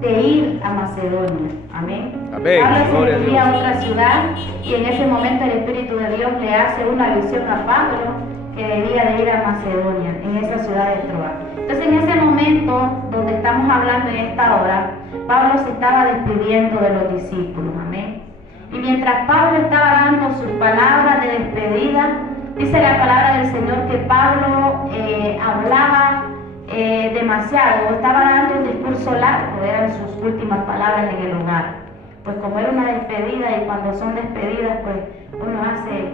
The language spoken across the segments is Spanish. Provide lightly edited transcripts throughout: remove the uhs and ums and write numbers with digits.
de ir a Macedonia. Amén. Amén. Pablo se Gloria a dirigía a Dios. otra ciudad y en ese momento el Espíritu de Dios le hace una visión a Pablo que debía de ir a Macedonia, en esa ciudad de Troas. Entonces en ese momento donde estamos hablando en esta hora, Pablo se estaba despidiendo de los discípulos. Amén. Y mientras Pablo estaba dando sus palabras de despedida, dice la palabra del Señor que Pablo hablaba demasiado, estaba dando un discurso largo, eran sus últimas palabras en el lugar. Pues como era una despedida y cuando son despedidas, pues uno hace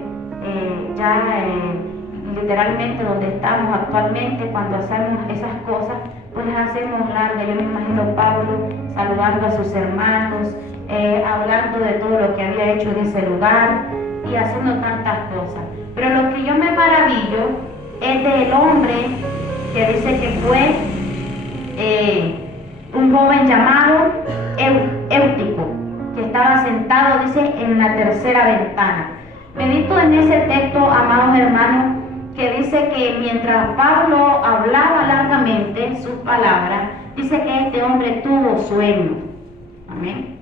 literalmente donde estamos actualmente, cuando hacemos esas cosas, pues hacemos larga. Yo me imagino a Pablo saludando a sus hermanos, hablando de todo lo que había hecho en ese lugar y haciendo tantas cosas. Pero lo que yo me maravillo es del hombre que dice que fue un joven llamado Éutico, que estaba sentado, dice, en la tercera ventana. Medito en ese texto, amados hermanos, que dice que mientras Pablo hablaba largamente sus palabras, dice que este hombre tuvo sueño. Amén.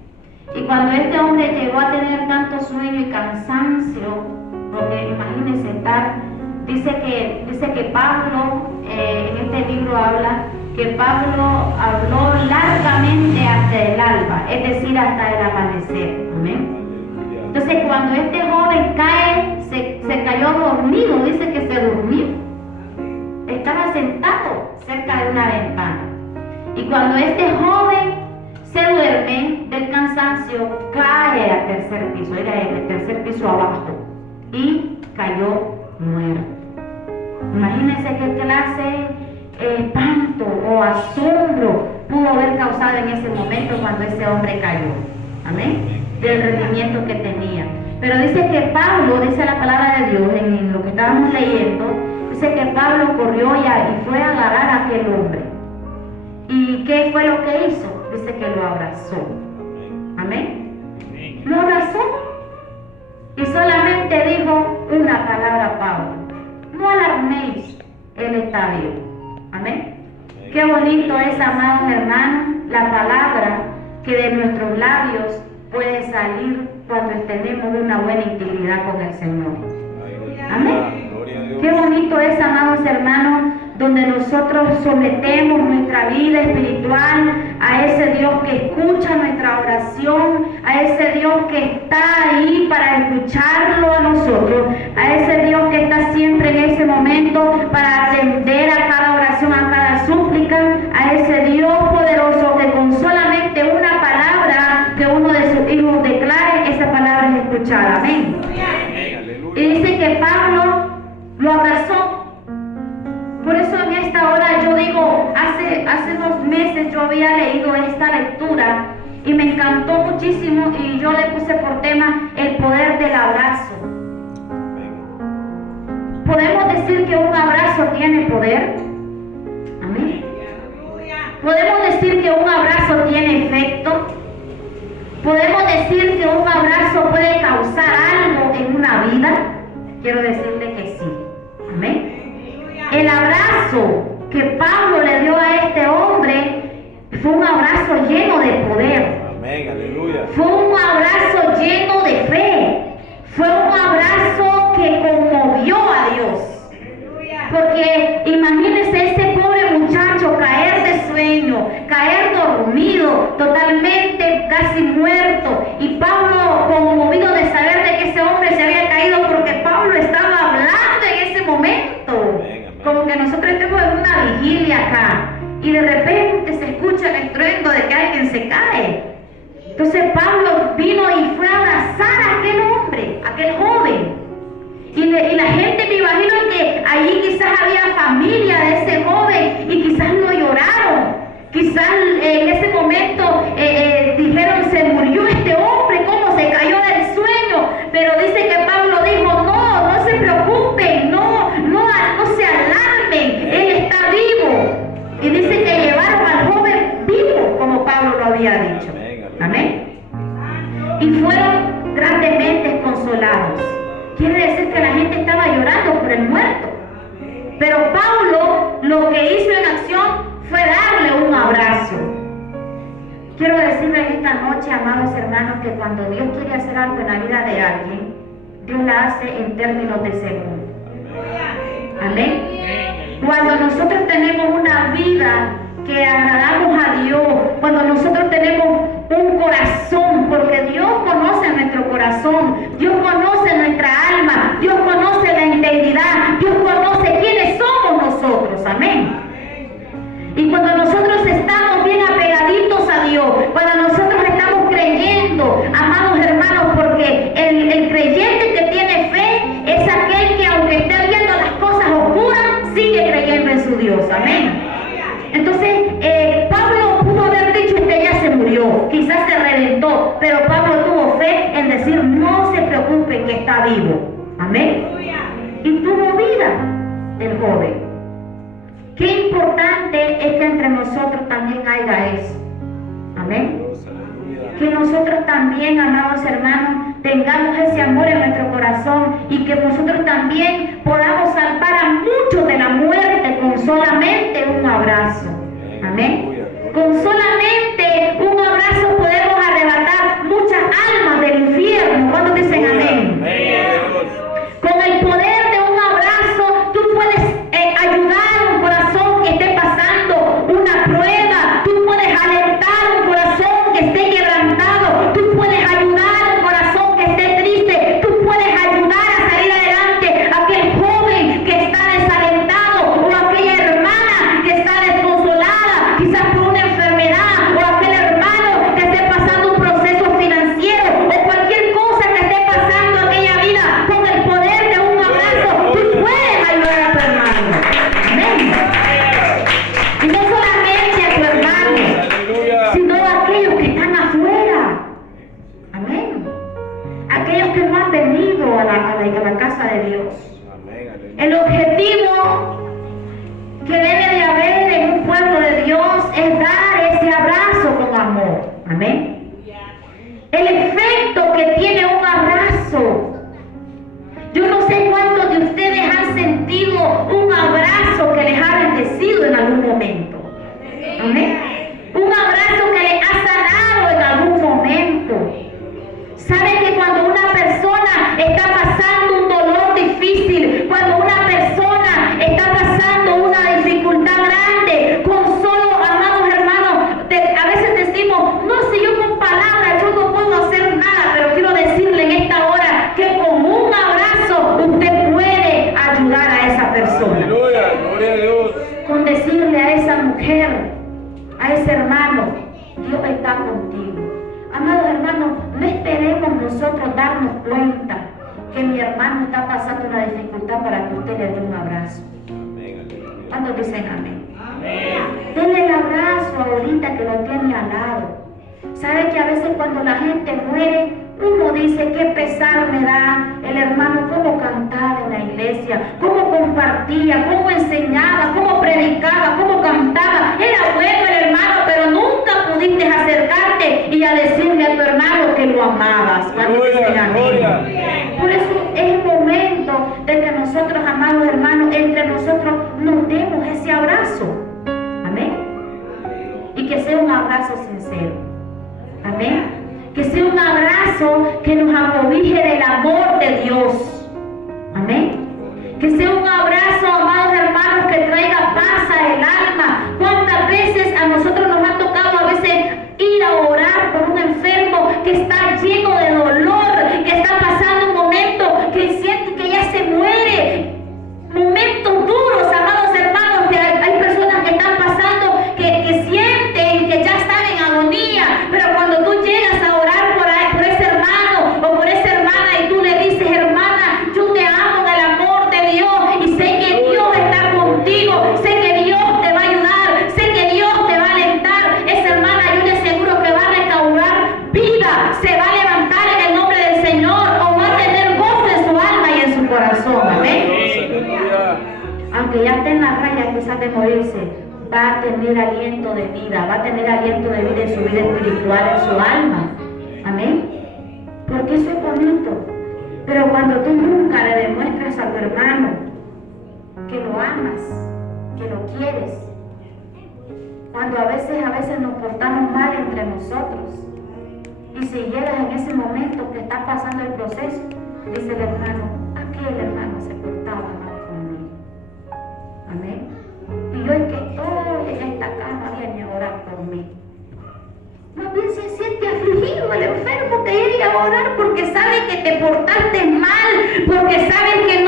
Y cuando este hombre llegó a tener tanto sueño y cansancio, porque imagínense estar, dice que Pablo, en este libro habla que Pablo habló largamente hasta el alba, es decir, hasta el amanecer. Amén. Entonces cuando este joven cae, se cayó dormido, dice que se durmió. Estaba sentado cerca de una ventana. Y cuando este joven se duerme del cansancio, cae al tercer piso, era el tercer piso abajo, y cayó muerto. Imagínense qué clase espanto o asombro pudo haber causado en ese momento cuando ese hombre cayó. Amén. Del rendimiento que tenía. Pero dice que Pablo, dice la palabra de Dios en lo que estábamos leyendo, dice que Pablo corrió y fue a agarrar a aquel hombre. ¿Y qué fue lo que hizo? Dice que lo abrazó. Amén. Lo abrazó y solamente dijo una palabra a Pablo: no alarméis, él está vivo. Amén. Qué bonito es, amados hermanos, la palabra que de nuestros labios puede salir cuando tenemos una buena intimidad con el Señor. Amén. Qué bonito es, amados hermanos, donde nosotros sometemos nuestra vida espiritual a ese Dios que escucha nuestra oración, a ese Dios que está ahí para escucharlo a nosotros, a ese Dios que está siempre en ese momento para atender a cada oración, a cada súplica, a ese Dios poderoso que con solamente una palabra que uno de sus hijos declare, esa palabra es escuchada. Amén. Y dice que Pablo lo abrazó. Por eso en esta hora yo digo, hace unos meses yo había leído esta lectura y me encantó muchísimo y yo le puse por tema el poder del abrazo. ¿Podemos decir que un abrazo tiene poder? Amén. ¿Podemos decir que un abrazo tiene efecto? ¿Podemos decir que un abrazo puede causar algo en una vida? Quiero decirle que sí. Amén. El abrazo que Pablo le dio a este hombre fue un abrazo lleno de poder. Amén, aleluya. Fue un abrazo lleno de fe. Fue un abrazo que conmovió a Dios. Porque imagínense ese pobre muchacho caer de sueño, caer dormido, totalmente casi muerto. Y Pablo conmovido de saber de que ese hombre se había caído porque Pablo estaba hablando en ese momento. Como que nosotros estemos en una vigilia acá y de repente se escucha el estruendo de que alguien se cae. Entonces Pablo vino y fue a abrazar a aquel hombre, a aquel joven. Y la gente, me imagino que allí quizás había familia de ese joven y quizás lo lloraron. Quizás en ese momento dijeron: se murió este hombre, cómo se cayó del sueño. Pero dice que Pablo dijo: no se preocupen, no se alarmen, él está vivo. Y dice que llevaron al joven vivo, como Pablo lo había dicho. Amén. Y fueron grandemente consolados. Quiere decir que la gente estaba llorando por el muerto. Pero Pablo lo que hizo en acción fue darle un abrazo. Quiero decirles esta noche, amados hermanos, que cuando Dios quiere hacer algo en la vida de alguien, Dios la hace en términos de segundo. Amén. Cuando nosotros tenemos una vida que agradamos a Dios, cuando nosotros tenemos un corazón, porque Dios conoce nuestro corazón, Dios conoce nuestra alma, Dios conoce la integridad, Dios conoce quiénes somos nosotros. Amén. Y cuando nosotros estamos bien apegaditos a Dios, cuando nosotros estamos creyendo, amados hermanos, porque el creyente que tiene fe es aquel que, aunque esté viendo las cosas oscuras, sigue creyendo en su Dios. Amén. Entonces, Pablo pudo haber dicho: este ya se murió, quizás se reventó, pero Pablo tuvo fe en decir: no se preocupen, que está vivo. Amén. Y tuvo vida el joven. Qué importante es que entre nosotros también haya eso. Amén. Que nosotros también, amados hermanos, tengamos ese amor en nuestro corazón y que nosotros también podamos salvar a muchos de la muerte con solamente un abrazo. Amén. Con solamente un abrazo podemos arrebatar muchas almas del infierno. ¿Cuántos dicen amén? Con el poder de un abrazo tú puedes ayudar a un corazón que esté pasando una prueba, tú puedes alentar un corazón que esté quebrantado, tú puedes ayudar a un corazón que esté triste, tú puedes ayudar a salir adelante a aquel joven que está desalentado, o aquella hermana que está desconsolada, quizás por una enfermedad, o aquel hermano que esté pasando un proceso financiero, o cualquier cosa que esté pasando en aquella vida. Con el poder de un abrazo tú puedes ayudar a tu hermano. Amén. Y no solamente a tu hermano, sino a aquellos que están afuera. Amén. Aquellos que no han venido a la casa de Dios. El objetivo que debe de haber en un pueblo de Dios es dar ese abrazo con amor. Amén. El efecto que tiene un abrazo. Yo no sé cuántos de ustedes han sentido un abrazo que les ha bendecido en algún momento. Amén. Un abrazo que les ha sanado en algún momento. ¿Saben que cuando una persona está pasando un dolor difícil, cuando una persona está pasando una dificultad grande, con solo, amados hermanos, a veces decimos: no, si yo con palabras yo no puedo hacer nada, pero quiero decirle en esta hora que con un abrazo usted puede ayudar a esa persona. Aleluya, gloria a Dios. Con decirle a esa mujer, a ese hermano: Dios está contigo. Amados hermanos, no esperemos nosotros darnos cuenta que mi hermano está pasando una dificultad para que usted le dé un abrazo. ¿Cuántos dicen amén? Denle el abrazo ahorita que lo tiene al lado. ¿Sabe que a veces cuando la gente muere, uno dice: qué pesar me da el hermano, cómo cantaba en la iglesia, cómo compartía, cómo enseñaba, cómo predicaba, cómo cantaba? Era bueno el hermano, pero nunca pudiste acercarte y a decirle a tu hermano que lo amabas. ¿Cuántos dicen amén? Por eso es el momento de que nosotros, amados hermanos, entre nosotros nos demos ese abrazo. Amén. Y que sea un abrazo sincero. Amén. Que sea un abrazo que nos acobije del amor de Dios. Amén. Que sea un abrazo, amados hermanos, que traiga paz al alma. ¿Cuántas veces a nosotros nos ha tocado a veces ir a orar por un enfermo que está lleno de dolor, que está pasando un momento que siente que ya se muere? Momentos duros, amados hermanos, que hay personas que están pasando, que sienten que ya están en agonía, pero cuando tú llegas a orar por ese hermano o por esa hermana y tú le dices: hermana, yo te amo en el amor de Dios y sé que Dios está contigo, sé que Dios te va a ayudar, sé que Dios te va a alentar, esa hermana yo le aseguro que va a recobrar vida, se va a levantar en el nombre del Señor, o va a tener gozo en su alma y en su corazón. Amén. Aunque ya esté en la raya quizás de morirse, va a tener aliento de vida, va a tener aliento de vida en su vida espiritual, en su alma. Amén. Porque eso es bonito. Pero cuando tú nunca le demuestras a tu hermano que lo amas, que lo quieres, Cuando a veces nos portamos mal entre nosotros. Y si llegas en ese momento que está pasando el proceso, dice el hermano, aquel hermano se portaba mal conmigo. Amén. Y hoy que estoy en esta cama viene a orar por mí. Más bien se siente afligido el enfermo que viene a orar porque sabe que te portaste mal, porque sabe que